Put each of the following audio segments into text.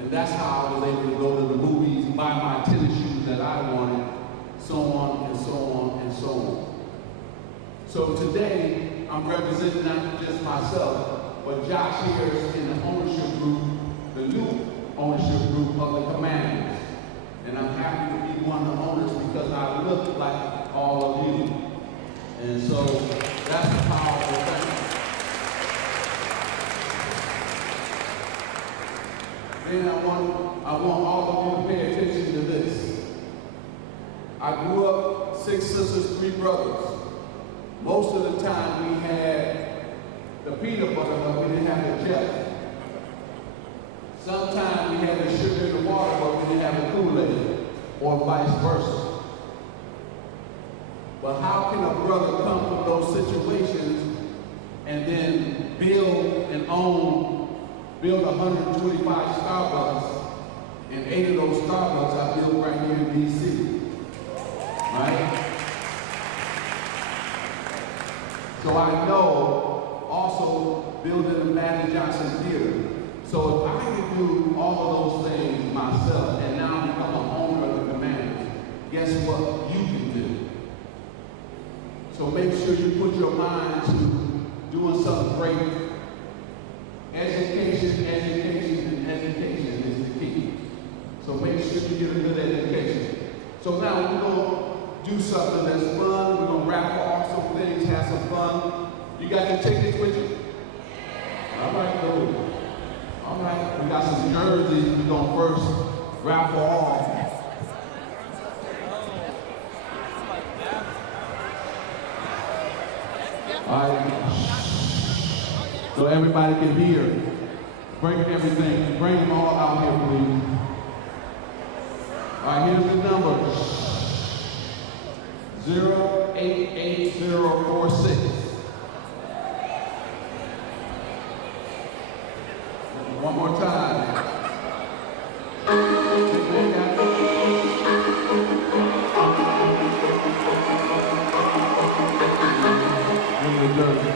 And that's how I was able to go to the movies, buy my tennis shoes that I wanted, so on and so on and so on. So today, I'm representing not just myself, but Josh here is in the ownership group, the new ownership group of the Commanders. And I'm happy to be one of the owners because I look like all of you. And so that's a powerful thing. Then I want all of you to pay attention to this. I grew up 6 sisters, 3 brothers. Most of the time we had the peanut butter, but we didn't have the jelly. Sometimes we had the sugar in the water, but we didn't have the Kool-Aid, or vice versa. But how can a brother come from those situations and then build 125 Starbucks, and 8 of those Starbucks I built right here in D.C., right? So I know also building the Magic Johnson Theater. So if I can do all of those things myself and now become an owner of the Commanders, guess what you can do? So make sure you put your mind to doing something great. Education is the key. So make sure you get a good education. So now we're going to do something that's fun. We're going to raffle off some things, have some fun. You got your tickets with you? All right, cool. All right, we got some jerseys we're going to first raffle off. All right. So everybody can hear. Bring everything. Bring them all out here, please. All right, here's the number. 088046. One more time. All right, thank you, brother.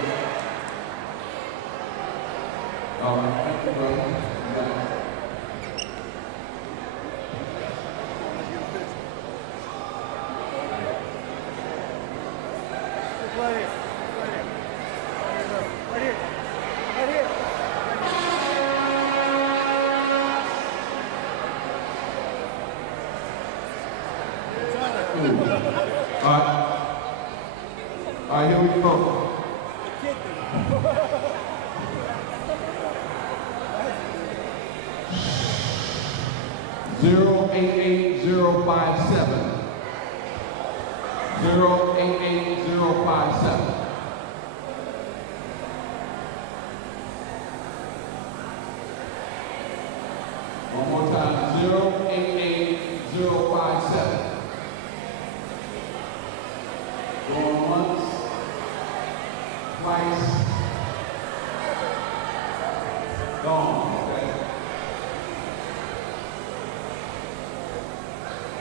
All right, here we go. 088057. 088057. One more time. 088057. Going once, twice, gone. Okay.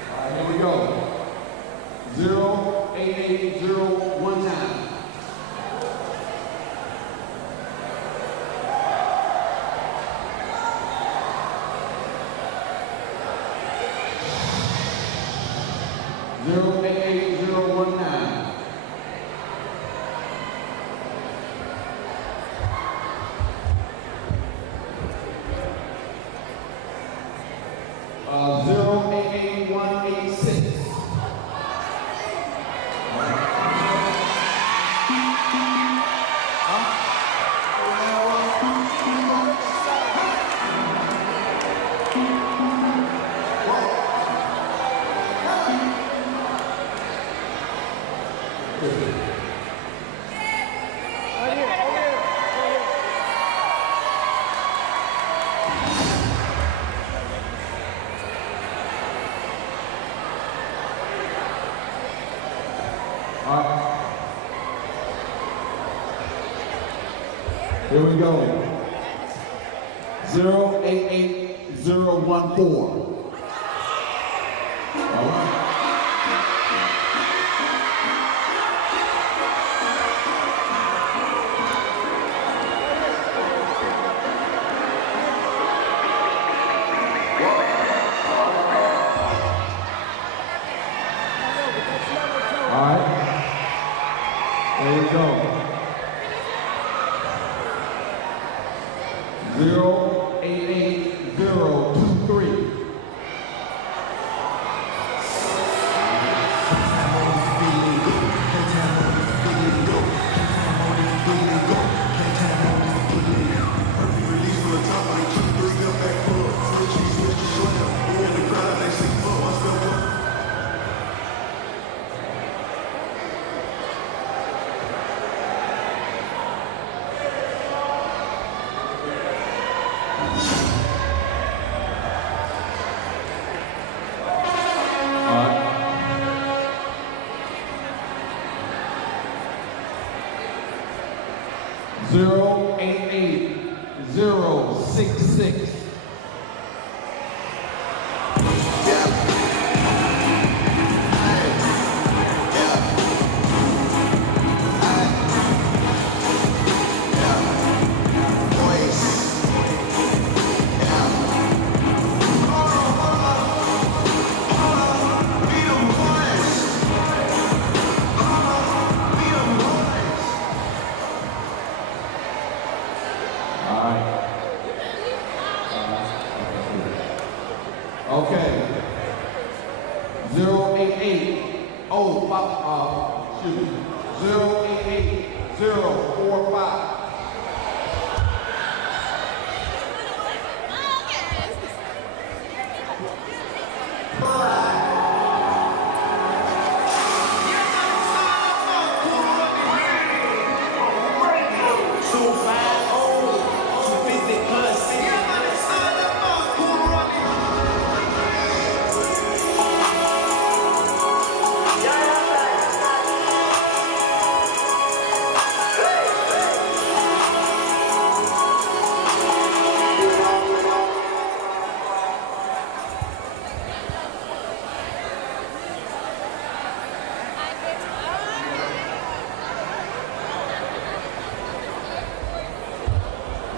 All right, here we go. 0880 one time. Zero 88019. 088186. Here we go. 088014. All right. go. 088023. Zero 88066. Okay. 088045.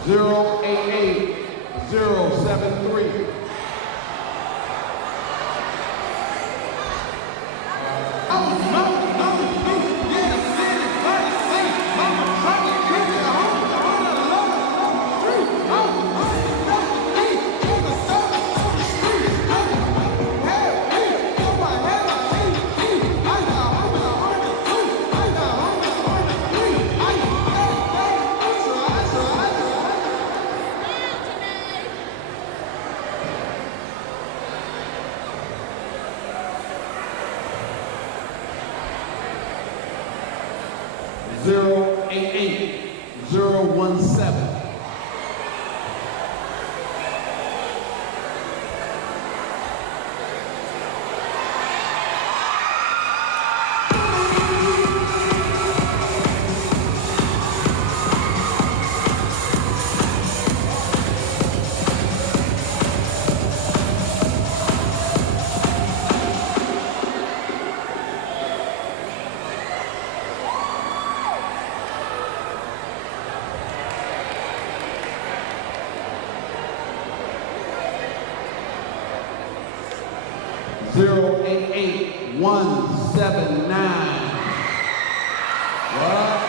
Zero 088073. Zero 88017. Zero 88179. What?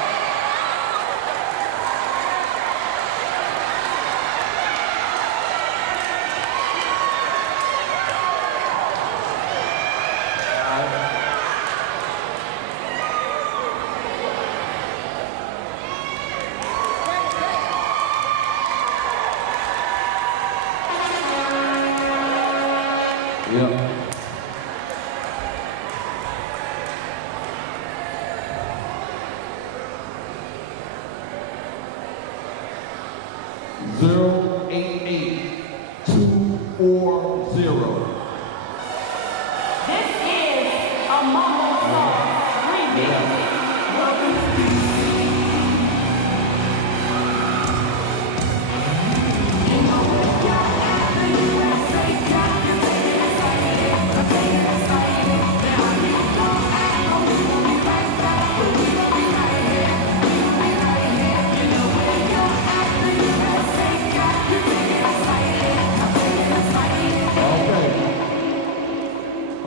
Yep. Zero 88240. This is a Mambo Song remix.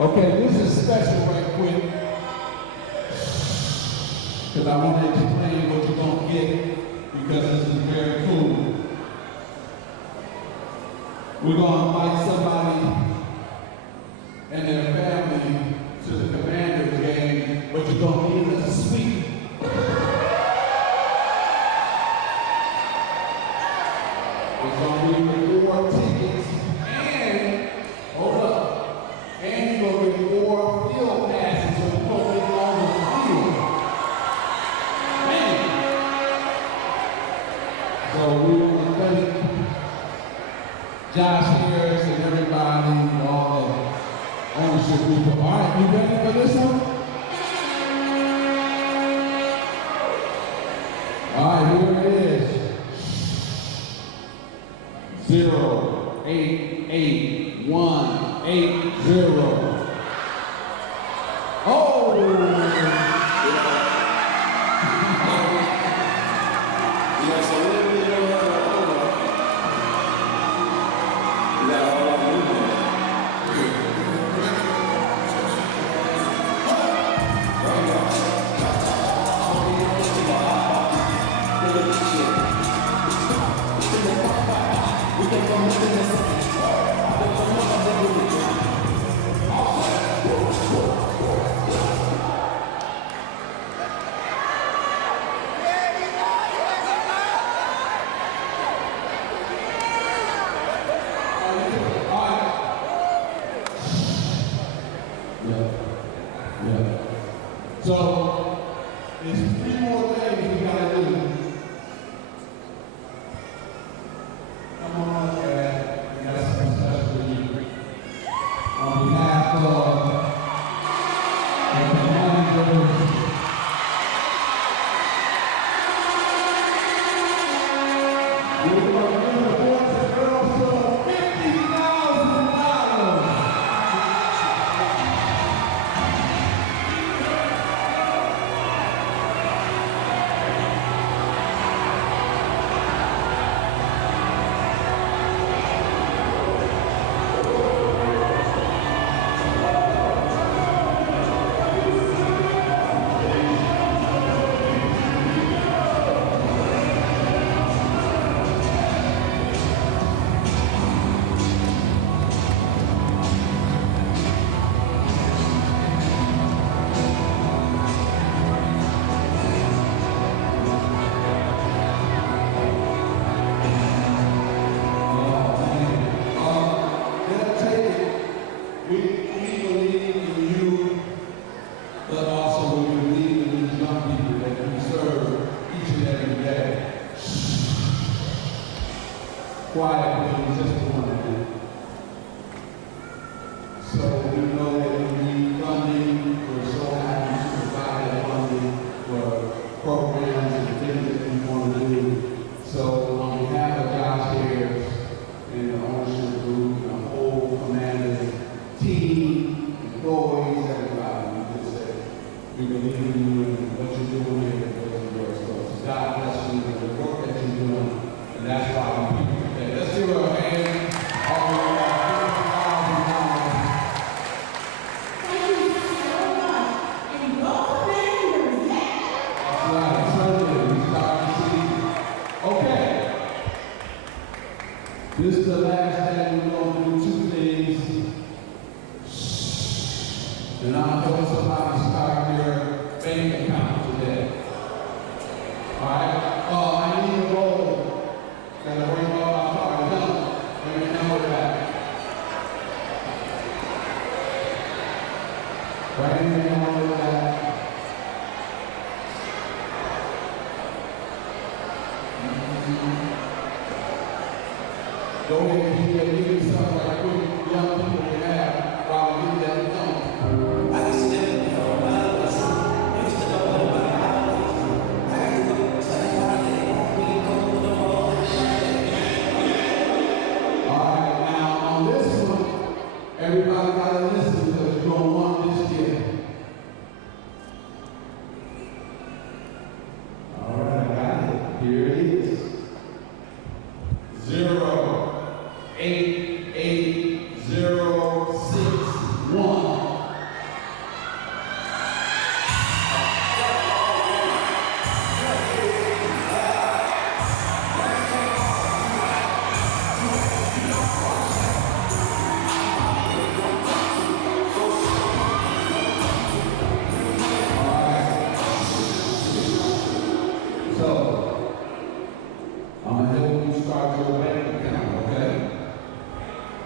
Okay, this is special right quick. because I want to explain what you're going to get, because this is very cool. We're going to invite somebody and their family to the Commanders game, but you're going to give us a suite. It's going to be 4 tickets, and, hold up, and you're going to get 4 field passes, so you're going to make it on the field. Man. So we want to thank Josh Harris and everybody and all the ownership people. All right, you ready for this one? All right, here it is. 088180. Oh! So, there's 3 more things we gotta do. Come on, Dad. We got something special for you. On behalf of the Commanders, we're going to give the boys and girls Club $50,000. Quiet, please, just a moment. So we know that we need funding. We're so happy to provide that funding for programs and things that we want to do. So on behalf of Josh Harris and the ownership group, and the whole Commanders team, employees, everybody, we just say we believe in you and what you're doing here and what you're doing. So God bless you and the work that you're doing, and that's why we let's give her a hand. All the way $50,000. Thank you so much. And go Commanders, yeah! That's right, certainly. We start to see. Okay. This is the last day we're going to do 2 things. And I'm going to somebody start their bank account today. All right? I need a roll. Gotta bring all our cards up. Bring the number back. Bring the number back. Go ahead and give me something like quick young people can have while we get that done. I can stand it for a while. Used to know what about houses. I had to go to the party. We go to the mall. All right, now on this one, everybody gotta listen because you're gonna want this year. All right, I got it. Here it is. 088180.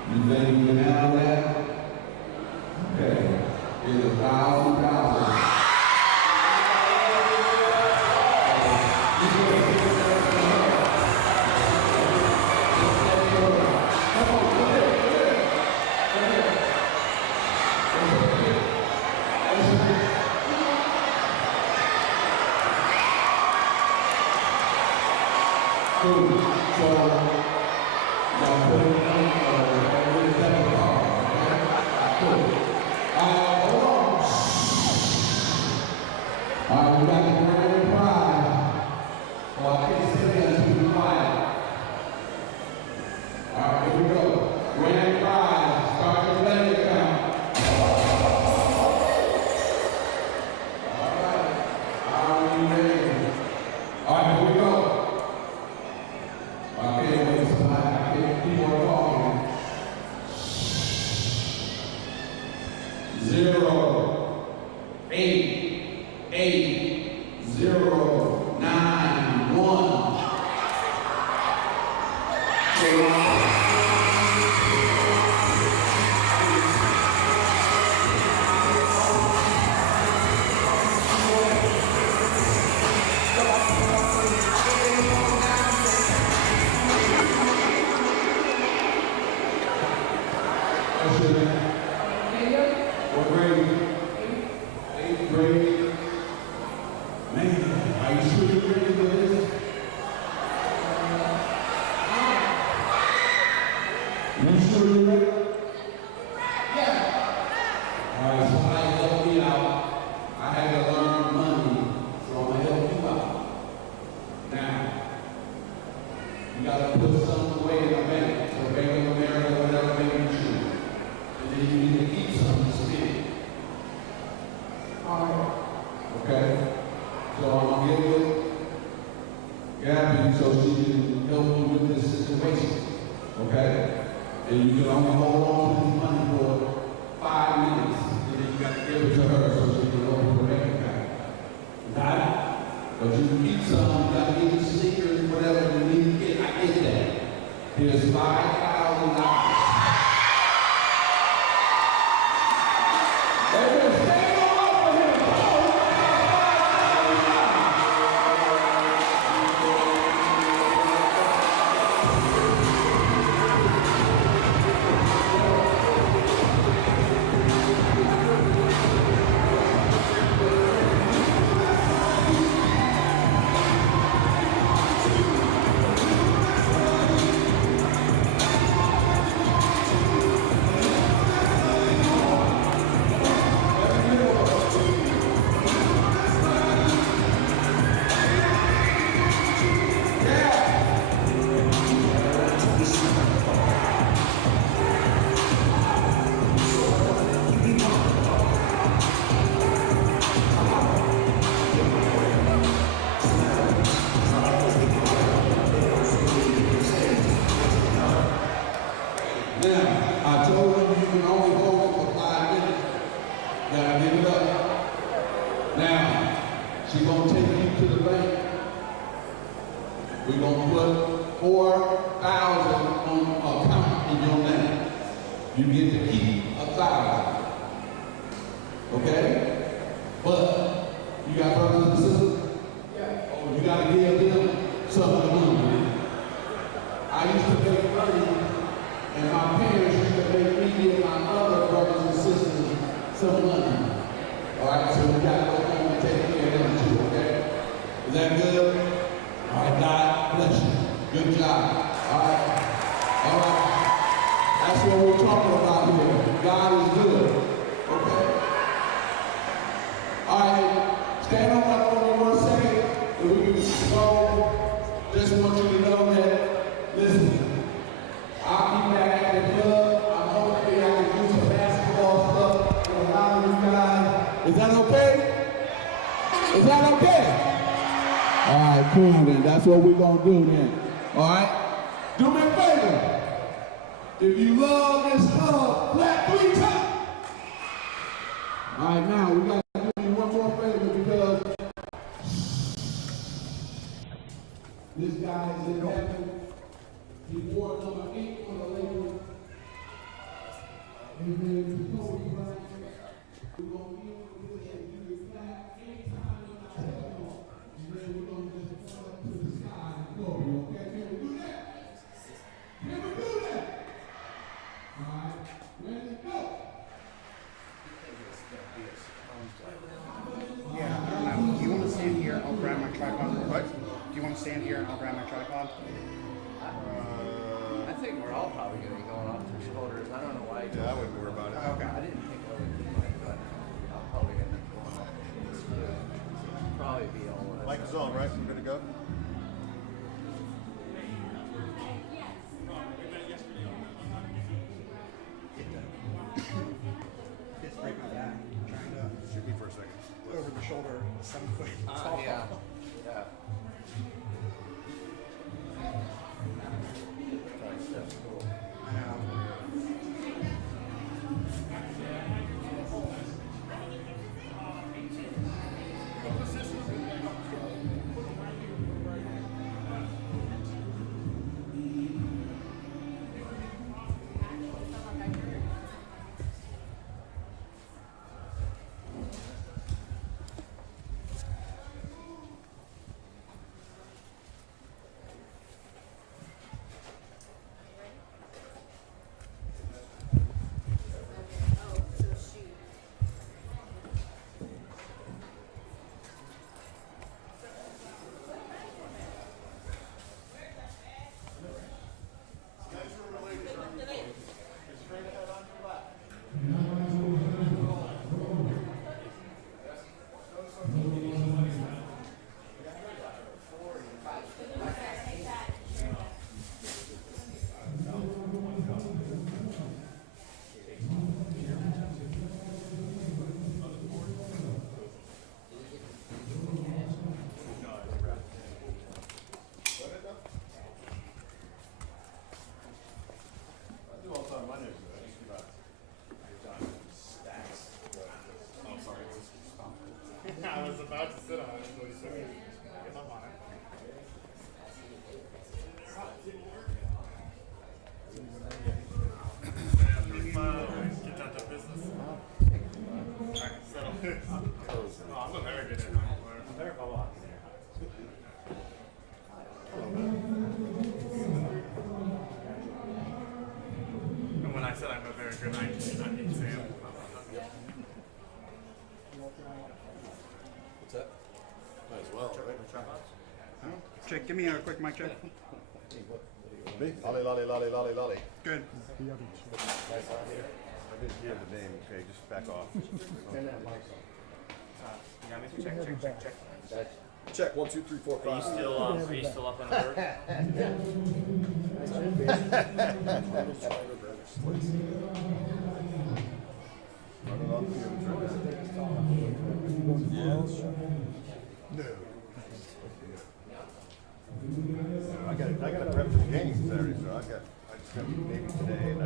You think you can handle that? Okay. Here's $1,000. Cool. So, y'all put it in cool. Hold on. All right, we got the grand prize. Oh, I can't say that too quiet. All right, here we go. Grand prize. Start your bank account. All right. Are you ready? All right, here we go. I can't wait tonight. I can't keep on talking. 0, 8, 8, 0, 9, 1. What grade? 8th grade. Man, are you sure you're ready for this? You sure you're ready? Yeah. All right, somebody help me out. I had to learn money, so I'm gonna help you out. Now, you gotta put something away in the bank, so Bank of America, whatever bank you choose. And then you need to keep something to spend. All right. Okay? So I'm going to get with Gabby so she can help you with this situation. Okay? And you can only hold on to this money for 5 minutes. And then you got to give it to her so she can open the bank account. Got it? But you can keep some. You got to get your sneakers, whatever you need to get. I get that. Here's $5,000. Now, I told them you can only hold it for 5 minutes. Gotta give it up. Now, she's gonna take you to the bank. We're gonna put 4,000 on an account in your name. You get to keep 1,000. Okay? But you got brothers and sisters? Yeah. Oh, you gotta give them some of the money. I used to make money. And my parents used to make me and my other brothers and sisters some money. All right, so we got to go home and take care of them too, okay? Is that good? All right, God bless you. Good job. All right. All right. That's what we're talking about here. God is good. Okay? All right. Stand on that for me 1 second. And we can go. Just want you to know that, listen, I'll be back at the club. I'm hoping I can do some basketball stuff with a lot of you guys. Is that okay? Is that okay? All right, cool then. That's what we're going to do then. All right? Do me a favor. If you love this hug, clap 3 times. All right, now we got to do you one more favor because this guy is in heaven. He wore number 8 on the label. Amen. To Kobe Bryant. We're going to end with this and give it back anytime you like it on. And then we're going to just point up to the sky and Kobe, okay? Can we do that? Can we do that? All right. Ready, go. Yeah, I don't know. Do you want to stand here? I'll grab my tripod. What? Do you want to stand here? I'll grab my tripod. I think we're all probably going to be going off their shoulders. I don't know why. Yeah, I wouldn't worry about it. Okay. I didn't think I would be like, but I'm probably going to be going off. Probably be all of Mike is on, right? We're gonna go. Just break my back. Trying to Shoot me for a second. over the shoulder 7 foot tall. Yeah. Yeah. That's cool. I know. I do all the time. My neighborhood. I used to give out stacks. Oh, sorry. I was about to sit on it, so he said, "Get up on it." Get down to business. Alright, settle. Oh, I'm a very good at it. Better go on. And when I said I'm a very good, I didn't say it. What's that? Might as well, right? Check. Give me a quick mic check. Me? Lolly, lolly, lolly, lolly, lolly. Good. I didn't hear the name. Okay, just back off. Check. 1, 2, 3, 4, 5. Are you still up on the work? Running on fumes, right? No. I got to prep for the game Saturday, so I just got to be Navy today, and I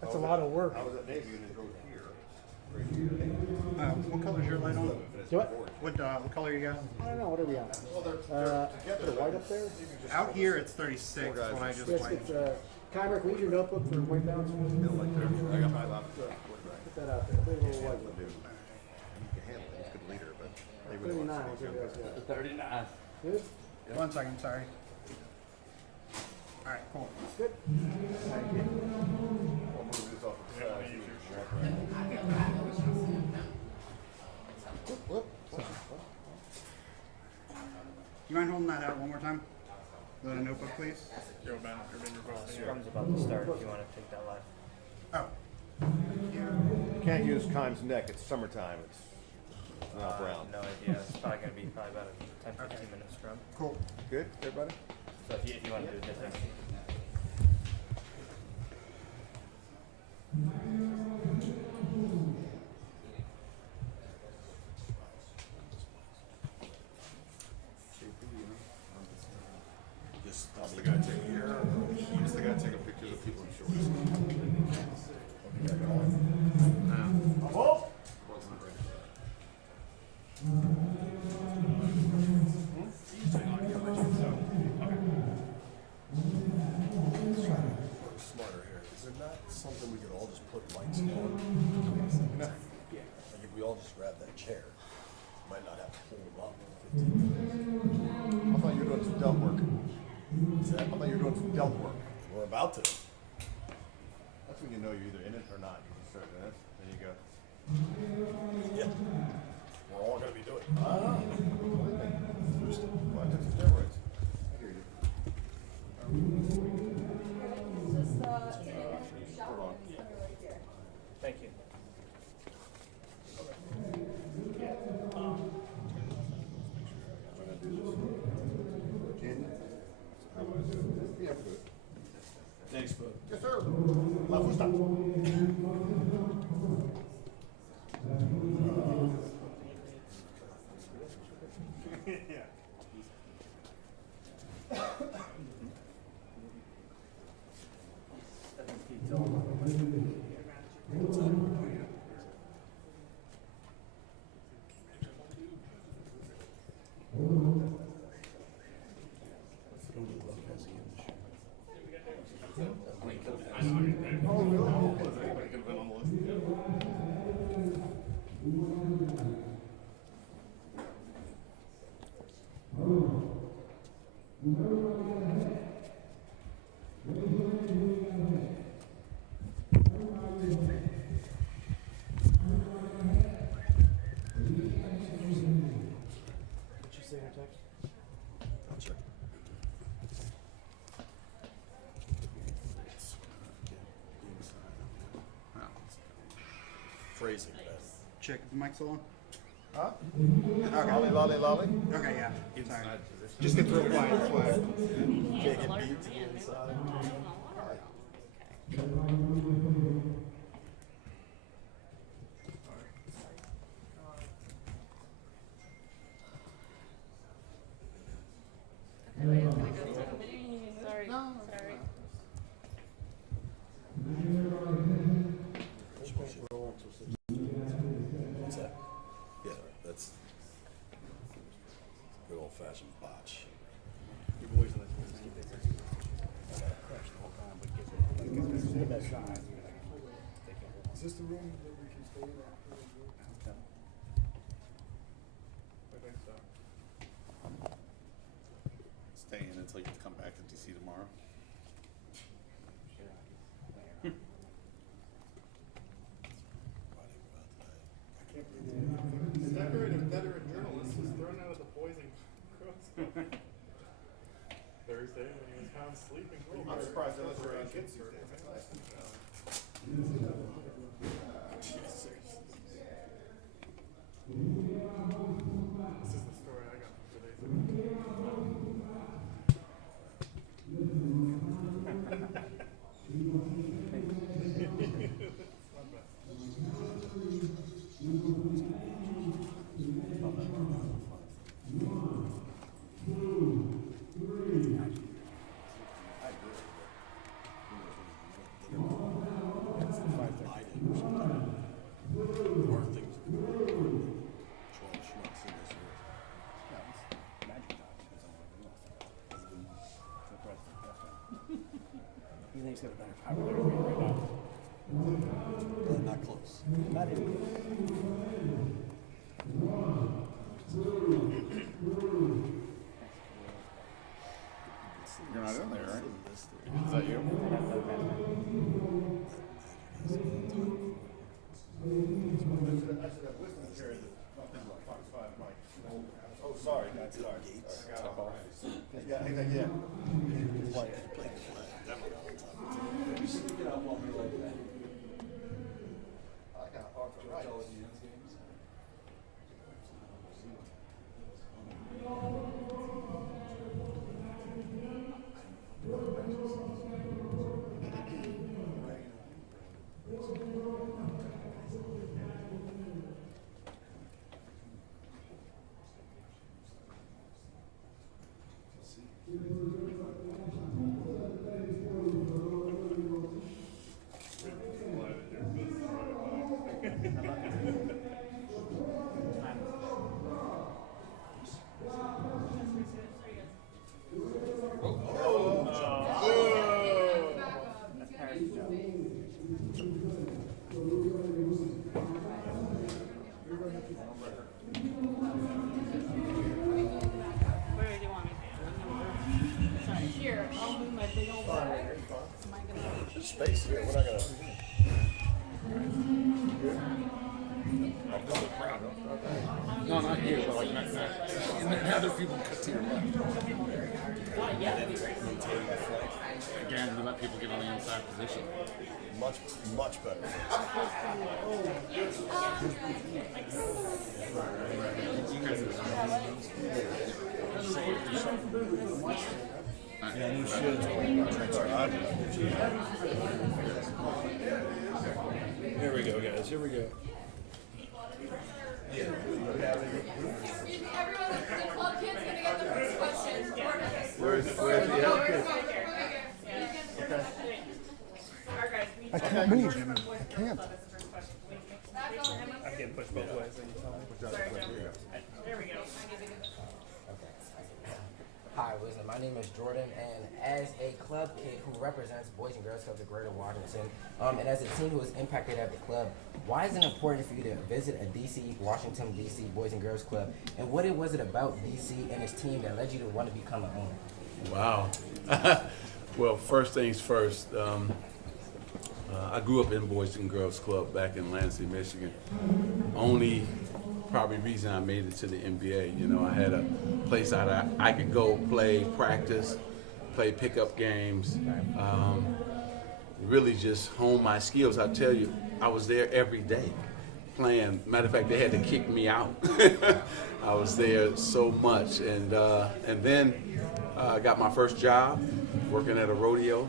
That's a lot of work. I was at Navy and then drove here. What color's your light on? Do what? What color you got? I don't know. What are we on? Well, they're Got the white up there? Out here it's 36. Four guys. What I just Yes, went. it's Kyrick, we need your notebook for white balance. built like that. I got my laptop. Put that out there. Put a little white one. Dude, he can handle it. He's a good leader, but they really 39. want What's to everybody else got? 39. Good? 1 second. Sorry. All right. Cool. Good. Thank you. I'll move this off the side. Whoop. You mind holding that out one more time? The notebook, please. Go back, you're in your boss. Scrum's about to start if you want to take that live. Oh. You can't use Kimes neck. It's summertime. It's not brown. No idea. It's probably going to be about a 10-15 minute scrum. Cool. Good, everybody? So if you want to do it different. Just I'm the guy taking here. Just the guy taking pictures of people in shorts. Wasn't ready. Like if we all just grab that chair, might not have to hold them up for 15 minutes. I thought you were doing some dump work. I thought you were doing some dump work. We're about to. That's when you know you're either in it or not. You just start doing this, then you go. Yeah. We're all gonna be doing it. Well, I took some steroids. I hear you. Thank you. Yeah, we're good. Thanks, bud. Yes, sir. La Fusta. Yeah. What'd you say in your text? I'll check. Phrasing that. Check the mic's on. Huh? Lolly, lolly, lolly. Okay, yeah. Sorry. Just get through it quiet. That's why. Can't get beat to the inside. Sorry. Sorry. What's that? Yeah, that's good old fashioned botch. Your boys in the keep it. Is this the room that we can stay in after? I think so. Stay in until you come back to DC tomorrow. The decorated veteran journalist was thrown out of the Boys and Girls Club Thursday when he was found sleeping. I'm surprised they let their own kids through it. That's nice. This is the story I got from today's. You think he's got a better power than me right now? Not close. Not even. You're not in there, right? Is Is that you? Oh, sorry. Sorry. Gates. Yeah, yeah. I got arthritis. space here. We're not gonna. No, not you, but like not other people cut to your left. Again, we let people get on the inside position. Much better. Yeah, new shit. Here we go, guys. Here we go. Excuse me, everyone, the club kid's gonna get the first question. Where's the I can't move. I can't. I'm getting pushed both ways. There we go. Hi, listen, my name is Jordan, and as a club kid who represents Boys and Girls Club of Greater Washington, and as a team who is impacted at the club, why is it important for you to visit a Washington, D.C. Boys and Girls Club, and what was it about D.C. and its team that led you to want to become an owner? Wow. Well, first things first, I grew up in Boys and Girls Club back in Lansing, Michigan. Only probably reason I made it to the NBA. You know, I had a place I could go play, practice, play pickup games, really just hone my skills. I tell you, I was there every day playing. Matter of fact, they had to kick me out. I was there so much, and then I got my first job working at a rodeo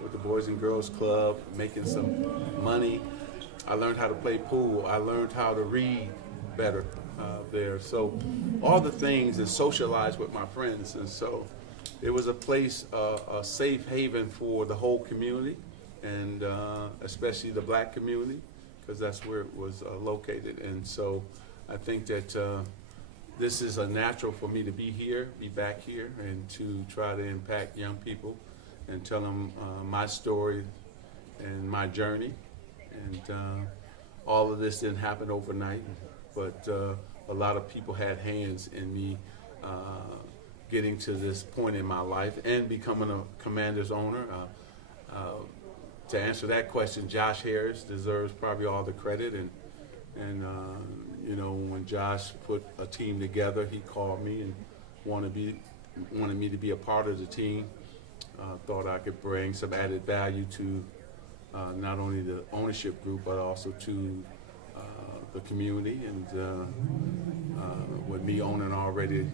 with the Boys and Girls Club, making some money. I learned how to play pool. I learned how to read better there. So all the things, and socialize with my friends. And so it was a place, a safe haven for the whole community, and especially the black community, because that's where it was located. And so I think that this is a natural for me to be here, be back here, and to try to impact young people and tell them my story and my journey. And all of this didn't happen overnight, but a lot of people had hands in me getting to this point in my life and becoming a Commanders owner. To answer that question, Josh Harris deserves probably all the credit. And you know, when Josh put a team together, he called me and wanted me to be a part of the team. Thought I could bring some added value to not only the ownership group, but also to the community. And with me owning already,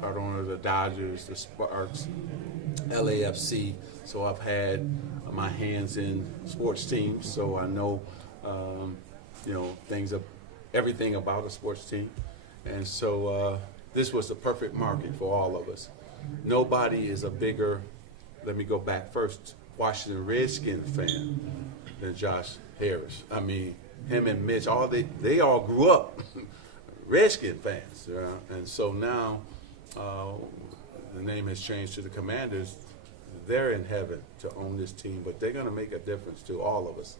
part owner of the Dodgers, the Sparks, LAFC, so I've had my hands in sports teams, so I know you know, everything about a sports team. And so this was the perfect market for all of us. Nobody is a bigger, let me go back first, Washington Redskins fan than Josh Harris. I mean, him and Mitch, they all grew up Redskin fans. And so now the name has changed to the Commanders. They're in heaven to own this team, but they're going to make a difference to all of us.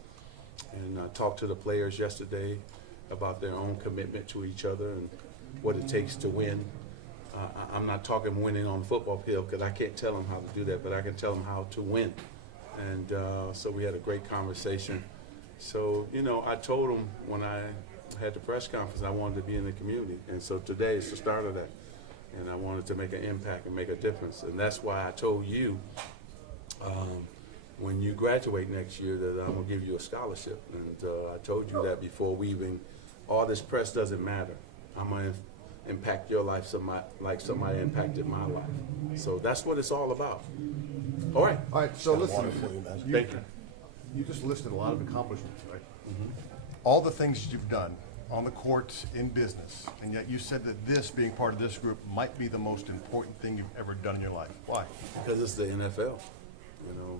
And I talked to the players yesterday about their own commitment to each other and what it takes to win. I'm not talking winning on the football field, because I can't tell them how to do that, but I can tell them how to win. And so we had a great conversation. So, you know, I told them when I had the press conference I wanted to be in the community. And so today is the start of that. And I wanted to make an impact and make a difference. And that's why I told you when you graduate next year that I'm going to give you a scholarship. And I told you that before we even, all this press doesn't matter. I'm going to impact your life like somebody impacted my life. So that's what it's all about. All right. All right, so listen, Thank you. You just listed a lot of accomplishments, right? All the things you've done on the courts, in business, and yet you said that this, being part of this group, might be the most important thing you've ever done in your life. Why? Because it's the NFL. You know,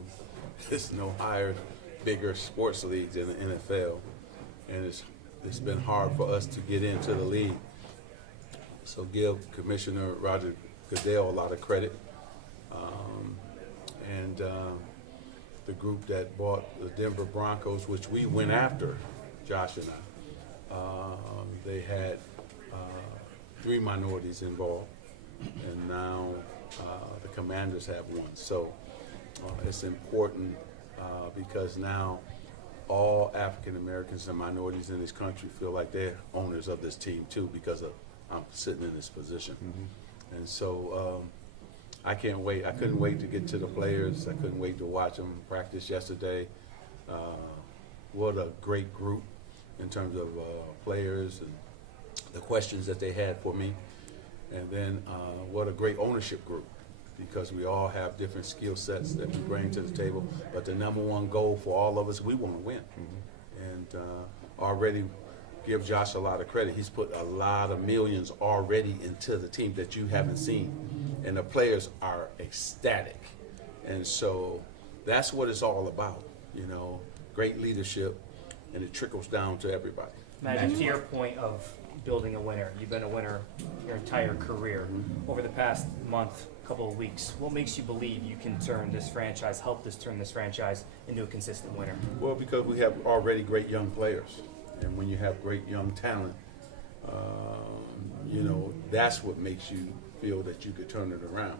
there's no higher, bigger sports league than the NFL, and it's been hard for us to get into the league. So give Commissioner Roger Goodell a lot of credit, and the group that bought the Denver Broncos, which we went after, Josh and I. They had 3 minorities involved, and now the Commanders have 1. So it's important because now all African Americans and minorities in this country feel like they're owners of this team too, because of I'm sitting in this position. And so I can't wait. I couldn't wait to get to the players. I couldn't wait to watch them practice yesterday. What a great group in terms of players and the questions that they had for me. And then what a great ownership group, because we all have different skill sets that we bring to the table. But the number one goal for all of us, we want to win. And already give Josh a lot of credit. He's put a lot of millions already into the team that you haven't seen. And the players are ecstatic. And so that's what it's all about, you know, great leadership, and it trickles down to everybody. Imagine, to your point of building a winner, you've been a winner your entire career. Over the past month, couple of weeks, what makes you believe you can turn this franchise, help this turn this franchise into a consistent winner? Well, because we have already great young players. And when you have great young talent, you know, that's what makes you feel that you could turn it around.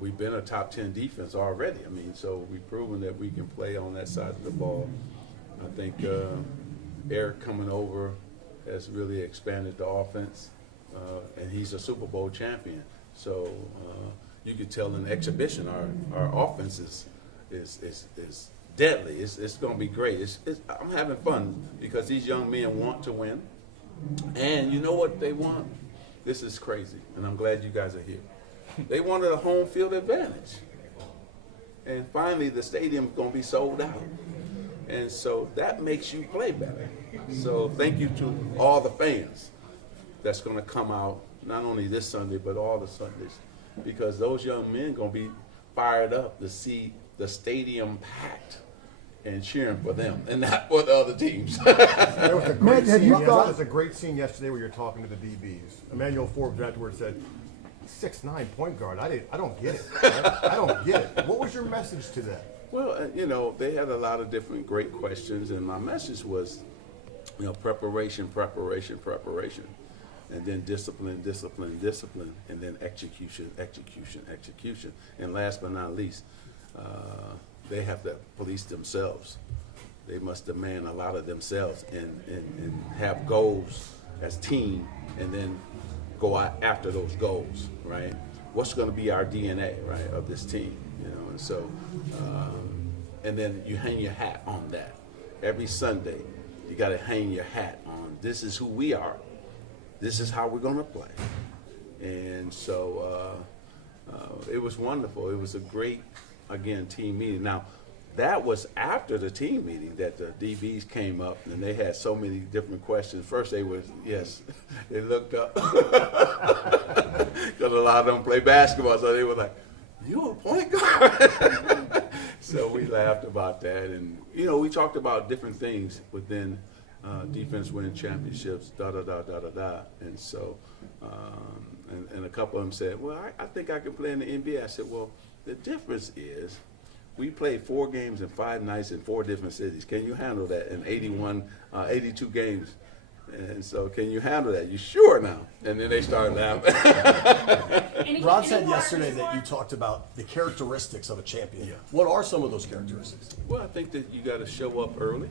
We've been a top 10 defense already. I mean, so we've proven that we can play on that side of the ball. I think Eric coming over has really expanded the offense, and he's a Super Bowl champion. So you could tell in the exhibition our offense is deadly. It's going to be great. I'm having fun because these young men want to win, and you know what they want? This is crazy, and I'm glad you guys are here. They wanted a home field advantage, and finally the stadium's going to be sold out, and so that makes you play better. So thank you to all the fans that's going to come out, not only this Sunday but all the Sundays, because those young men going to be fired up to see the stadium packed and cheering for them and not for the other teams. There was a great Matt, have scene. you There thought- was a great scene yesterday where you're talking to the DBs. Emmanuel Forbes afterwards said, 6'9" point guard. I don't get it. Right? I don't get it. What was your message to them? Well, you know, they had a lot of different great questions, and my message was, you know, preparation, preparation, preparation, and then discipline, discipline, discipline, and then execution, execution, execution. And last but not least, they have to police themselves. They must demand a lot of themselves and have goals as team, and then go out after those goals, right? What's going to be our DNA, right, of this team, you know? And so, and then you hang your hat on that. Every Sunday, you got to hang your hat on, this is who we are. This is how we're going to play. And so it was wonderful. It was a great, again, team meeting. Now, that was after the team meeting that the DBs came up, and they had so many different questions. First, they were, yes, they looked up, because a lot of them play basketball, so they were like, you a point guard? So we laughed about that, and, you know, we talked about different things within defense winning championships, da-da-da-da-da-da. And so, and a couple of them said, well, I think I can play in the NBA. I said, well, the difference is, we played 4 games in 5 nights in 4 different cities. Can you handle that in 82 games? And so, can you handle that? You sure now? And then they started laughing. Rod said yesterday that you talked about the characteristics of a champion. Yeah. What are some of those characteristics? Well, I think that you got to show up early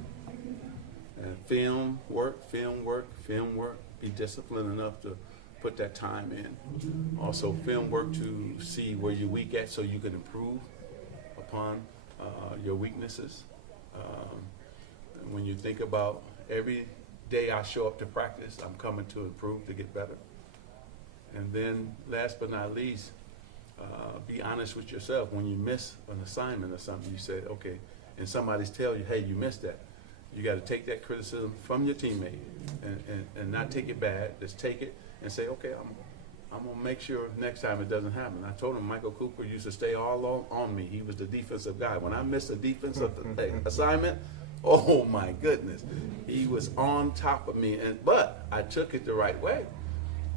and film work, film work, film work. Be disciplined enough to put that time in. Also, film work to see where you're weak at so you can improve upon your weaknesses. When you think about every day I show up to practice, I'm coming to improve, to get better. And then last but not least, be honest with yourself. When you miss an assignment or something, you say, okay, and somebody's tell you, hey, you missed that. You got to take that criticism from your teammate and not take it bad. Just take it and say, okay, I'm going to make sure next time it doesn't happen. I told him Michael Cooper used to stay all on me. He was the defensive guy. When I missed a defensive assignment, oh my goodness, he was on top of me. But I took it the right way.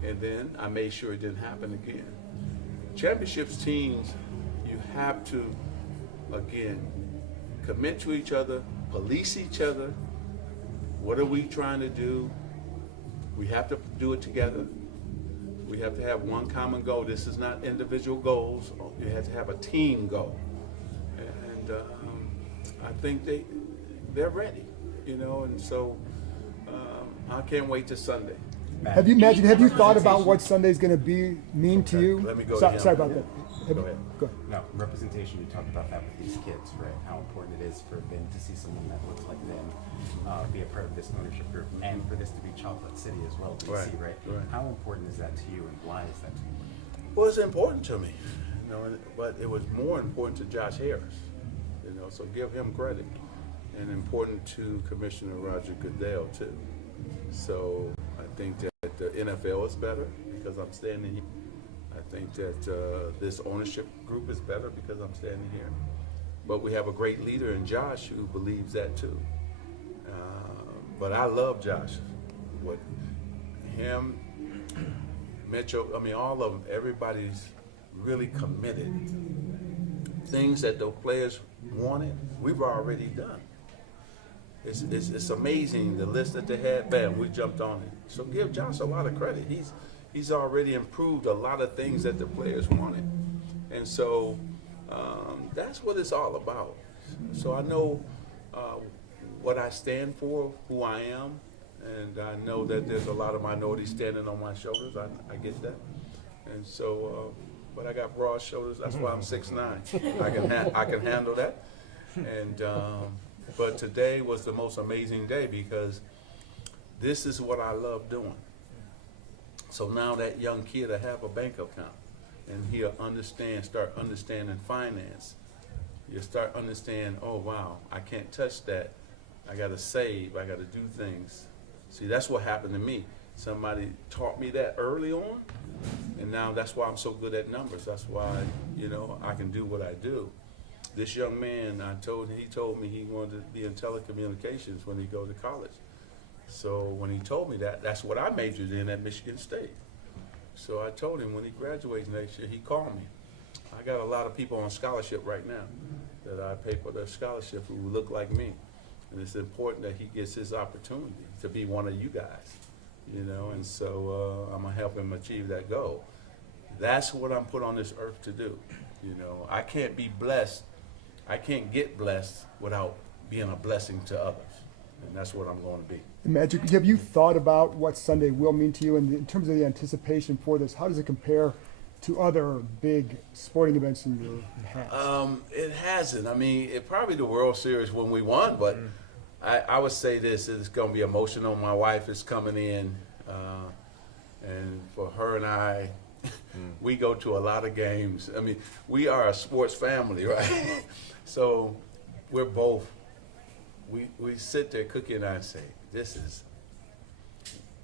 And then I made sure it didn't happen again. Championships teams, you have to, again, commit to each other, police each other. What are we trying to do? We have to do it together. We have to have one common goal. This is not individual goals. You have to have a team goal. And I think they're ready, you know, and so I can't wait till Sunday. Have you thought about what Sunday's going to mean to you? Let me go to Sorry, him. sorry about that. Go ahead. Go ahead. No, representation, you talked about that with these kids, right? How important it is for them to see someone that looks like them be a part of this ownership group, and for this to be Chocolate City as well, DC, right? How important is that to you, and why is that to you? Well, it's important to me, you know, but it was more important to Josh Harris, you know, so give him credit, and important to Commissioner Roger Goodell too. So I think that the NFL is better because I'm standing here. I think that this ownership group is better because I'm standing here. But we have a great leader in Josh who believes that too. But I love Josh. What him, Mitchell, I mean, all of them, everybody's really committed. Things that the players wanted, we've already done. It's amazing the list that they had. Bam, we jumped on it. So give Josh a lot of credit. He's already improved a lot of things that the players wanted, and so that's what it's all about. So I know what I stand for, who I am, and I know that there's a lot of minorities standing on my shoulders. I get that, and so but I got broad shoulders. That's why I'm 6'9". I can handle that, and. But today was the most amazing day because this is what I love doing. So now that young kid will have a bank account and he'll start understanding finance. You'll start understanding, oh wow, I can't touch that. I gotta save, I gotta do things. See, that's what happened to me. Somebody taught me that early on, and now that's why I'm so good at numbers. That's why, you know, I can do what I do. This young man, he told me he wanted to be in telecommunications when he go to college. So when he told me that, that's what I majored in at Michigan State. So I told him when he graduates next year, he called me. I got a lot of people on scholarship right now that I pay for their scholarship who look like me. And it's important that he gets his opportunity to be one of you guys, you know, and so I'm gonna help him achieve that goal. That's what I'm put on this earth to do. You know, I can't be blessed. I can't get blessed without being a blessing to others, and that's what I'm going to be. Magic, have you thought about what Sunday will mean to you, and in terms of the anticipation for this, how does it compare to other big sporting events in your past? It hasn't. I mean, probably the World Series when we won, but I would say this, it's going to be emotional. My wife is coming in, and for her and I, we go to a lot of games. I mean, we are a sports family, right? So we're both, we sit there, Cookie and I say,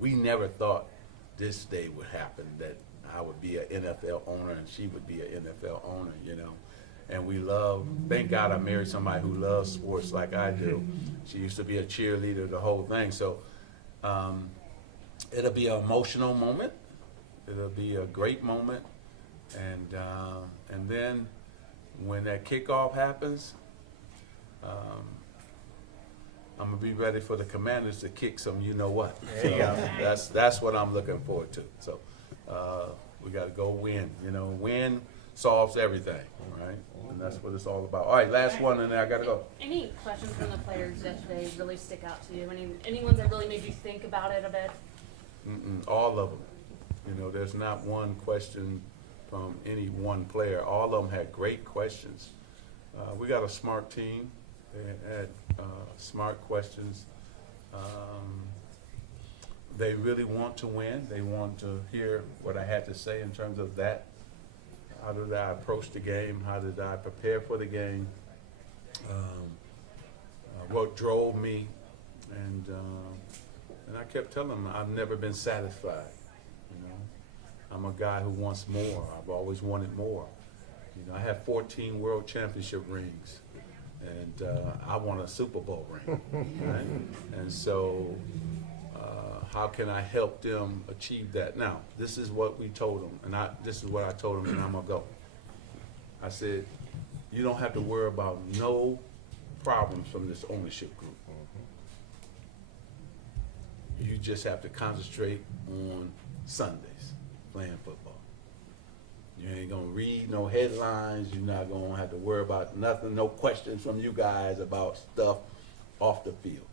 we never thought this day would happen, that I would be an NFL owner and she would be an NFL owner, you know. And we love, thank God I married somebody who loves sports like I do. She used to be a cheerleader, the whole thing. So it'll be an emotional moment. It'll be a great moment. And then when that kickoff happens, I'm gonna be ready for the Commanders to kick some, you know what. There you go. That's what I'm looking forward to. So we got to go win. You know, win solves everything, right? And that's what it's all about. All right, last one, and then I got to go. Any questions from the players yesterday really stick out to you? Any ones that really made you think about it a bit? All of them. You know, there's not one question from any one player. All of them had great questions. We got a smart team. They had smart questions. They really want to win. They want to hear what I had to say in terms of that. How did I approach the game? How did I prepare for the game? What drove me? And I kept telling them I've never been satisfied. You know, I'm a guy who wants more. I've always wanted more. You know, I have 14 World Championship rings, and I want a Super Bowl ring. Right? And so, how can I help them achieve that? Now, this is what we told them, and this is what I told them, and I'm gonna go. I said, you don't have to worry about no problems from this ownership group. You just have to concentrate on Sundays, playing football. You ain't gonna read no headlines. You're not gonna have to worry about nothing, no questions from you guys about stuff off the field.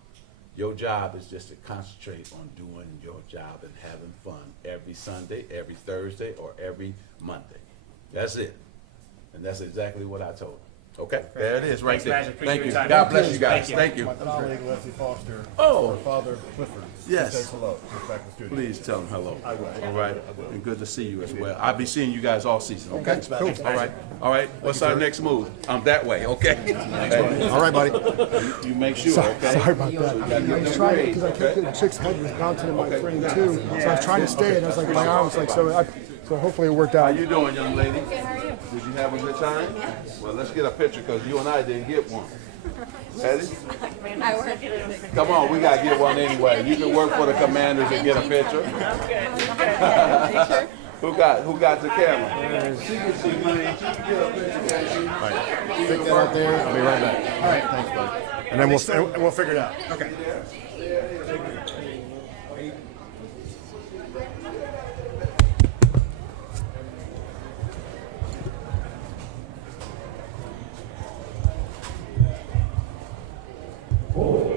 Your job is just to concentrate on doing your job and having fun every Sunday, every Thursday, or every Monday. That's it. And that's exactly what I told them. Okay, there it is, right Thanks, there. Magic. Appreciate Thank you. your time. God bless you guys. Thank you. Thank you. My colleague Leslie Foster. Oh. Her father Clifford. Yes. Says hello. He's back in the studio. Please tell them hello. I will. All right. And good to see you as well. I'll be seeing you guys all season. Okay. Thanks, man. Cool. Thanks, All right. All right. What's our next move? That way. Okay. Hey. All right, buddy. You make sure. Sorry, Okay. sorry about that. So you gotta I get was them trying grades, because I kept okay? getting chick's head was bouncing in my frame too. So I was trying to stay, and I was like, my arm was like, so hopefully it worked How out. you doing, young lady? Good. How are you? Did you have a good time? Well, let's get a picture because you and I didn't get one. Eddie? I work. Come on, we gotta get one anyway. You can work for the Commanders and get a picture. Who got the camera? She can see me. She can get a picture. All right. Take that out there. I'll be right back. All right. Thanks, buddy. And then we'll figure it out. Okay. Oh,